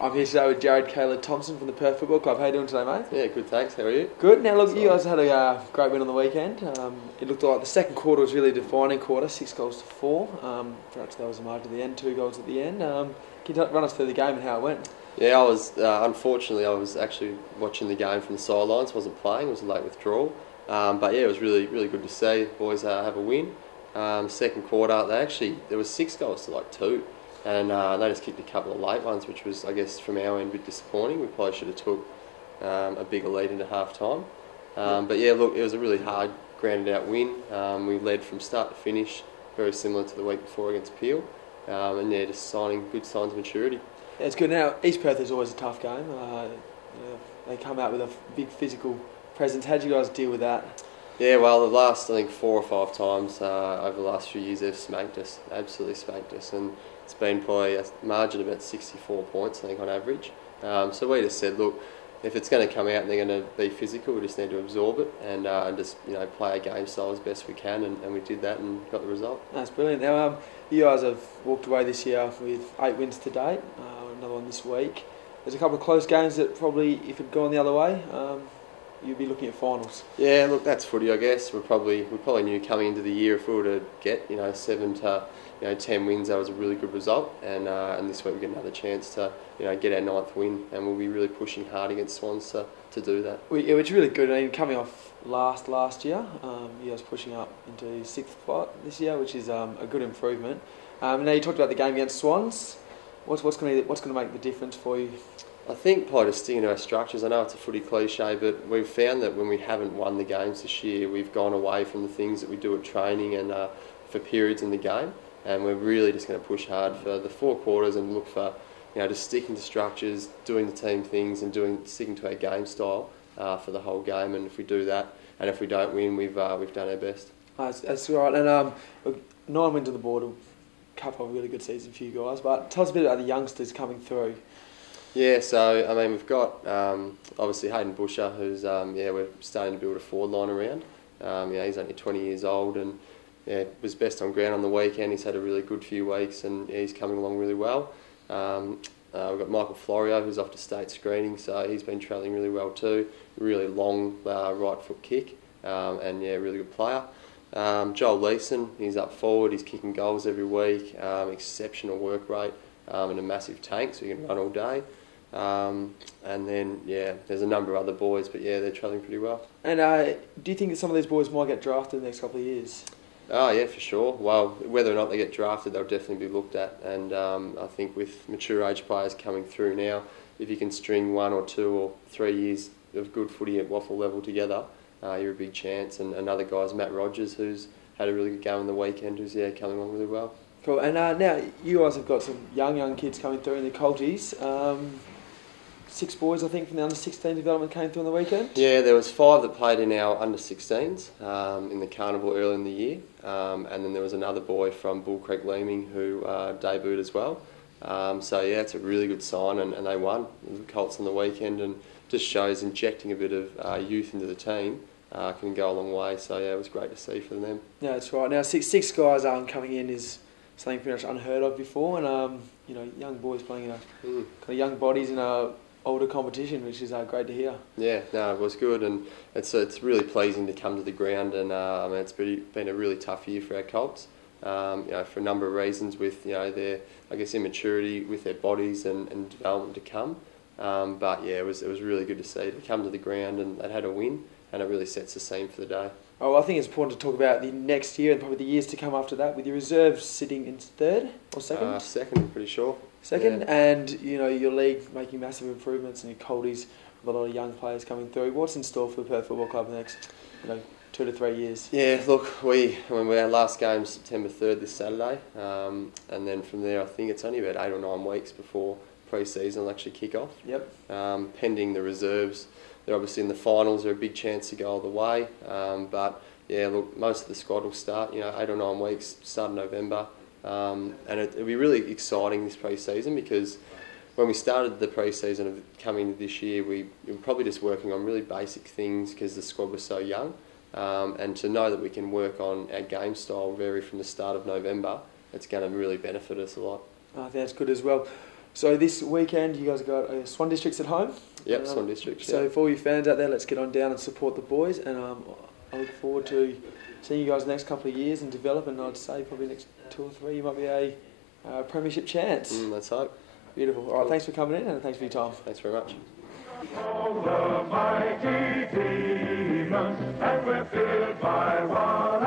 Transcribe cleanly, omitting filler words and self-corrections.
I'm here today with Jarrod Kayler-Thomson from the Perth Football Club. How you doing today, mate? Yeah, good, thanks. How are you? Good. Now, look, you guys had a great win on the weekend. It looked like the second quarter was really a defining quarter, 6 goals to 4. Perhaps that was a margin at the end, 2 goals at the end. Can you run us through the game and how it went? Yeah, I was, unfortunately, I was actually watching the game from the sidelines, wasn't playing, it was a late withdrawal. But yeah, it was really good to see the boys have a win. Second quarter, there was 6 goals to like 2. And they just kicked a couple of late ones, which was, I guess, from our end, a bit disappointing. We probably should have took a bigger lead into half-time. But yeah, look, it was a really hard, grounded-out win. We led from start to finish, very similar to the week before against Peel. And yeah, just signing good signs of maturity. Yeah, it's good. Now, East Perth is always a tough game. They come out with a big physical presence. How did you guys deal with that? Yeah, well, the last, I think, 4 or 5 times over the last few years, they've spanked us, absolutely spanked us. And it's been probably a margin of about 64 points, I think, on average. So we just said, look, if it's going to come out and they're going to be physical, we just need to absorb it and just play our game style as best we can, and we did that and got the result. That's brilliant. Now, you guys have walked away this year with 8 wins to date, another one this week. There's a couple of close games that probably, if it had gone the other way, you'd be looking at finals. Yeah, look, that's footy, I guess. We probably knew coming into the year if we were to get 7 to 10 wins, that was a really good result. And this week we get another chance to get our 9th win, and we'll be really pushing hard against Swans to do that. Which is really good. I mean, coming off last year, you guys pushing up into 6th spot this year, which is a good improvement. Now you talked about the game against Swans. What's going to make the difference for you? I think probably just sticking to our structures. I know it's a footy cliche, but we've found that when we haven't won the games this year, we've gone away from the things that we do at training and for periods in the game. And we're really just going to push hard for the 4 quarters and look for, just sticking to structures, doing the team things and sticking to our game style for the whole game. And if we do that, and if we don't win, we've done our best. That's right. And 9 wins on the board, a couple of really good seasons for you guys. But tell us a bit about the youngsters coming through. Yeah, so I mean we've got obviously Hayden Busher, who's we're starting to build a forward line around. He's only 20 years old and was best on ground on the weekend. He's had a really good few weeks and he's coming along really well. We've got Michael Florio, who's off to state screening, so he's been travelling really well too. Really long right foot kick and really good player. Joel Leeson, he's up forward. He's kicking goals every week. Exceptional work rate and a massive tank, so he can run all day. And then, there's a number of other boys, but they're travelling pretty well. And do you think that some of these boys might get drafted in the next couple of years? Oh, yeah, for sure. Well, whether or not they get drafted, they'll definitely be looked at. And I think with mature age players coming through now, if you can string 1 or 2 or 3 years of good footy at waffle level together, you're a big chance. And another guy's Matt Rogers, who's had a really good game on the weekend, who's coming along really well. Cool. And now you guys have got some young kids coming through in the Colties. 6 boys, I think, from the under-16 development came through on the weekend. Yeah, there was 5 that played in our under-16s in the carnival early in the year, and then there was another boy from Bull Creek Leeming who debuted as well. It's a really good sign, and they won the Colts on the weekend, and just shows injecting a bit of youth into the team can go a long way. So it was great to see for them. Yeah, that's right. Now six guys coming in is something pretty much unheard of before, and young boys playing kind of young bodies in a older competition, which is great to hear. Yeah, no, it was good, and it's really pleasing to come to the ground, and it's been a really tough year for our Colts, for a number of reasons with their immaturity with their bodies and development to come. It was really good to see to come to the ground and they had a win, and it really sets the scene for the day. Oh, I think it's important to talk about the next year and probably the years to come after that, with your reserves sitting in 3rd or 2nd? 2nd, I'm pretty sure. 2nd, and your league making massive improvements, and your Colties with a lot of young players coming through. What's in store for the Perth Football Club in the next 2 to 3 years? Yeah, look, our last game's September 3rd this Saturday, and then from there I think it's only about 8 or 9 weeks before pre-season will actually kick off. Yep. Pending the reserves, they're obviously in the finals. They're a big chance to go all the way. Most of the squad will start 8 or 9 weeks, start in November. And it'll be really exciting this pre-season, because when we started the pre-season of coming this year, we were probably just working on really basic things because the squad was so young. And to know that we can work on our game style very from the start of November, it's going to really benefit us a lot. I think that's good as well. So this weekend you guys got Swan Districts at home. Yep, Swan Districts. So for all you fans out there, let's get on down and support the boys. And I look forward to seeing you guys the next couple of years and develop. And I'd say probably next 2 or 3 you might be a premiership chance. Let's hope. Beautiful. All right, thanks for coming in and thanks for your time. Thanks very much. All the mighty demons, and we're filled by one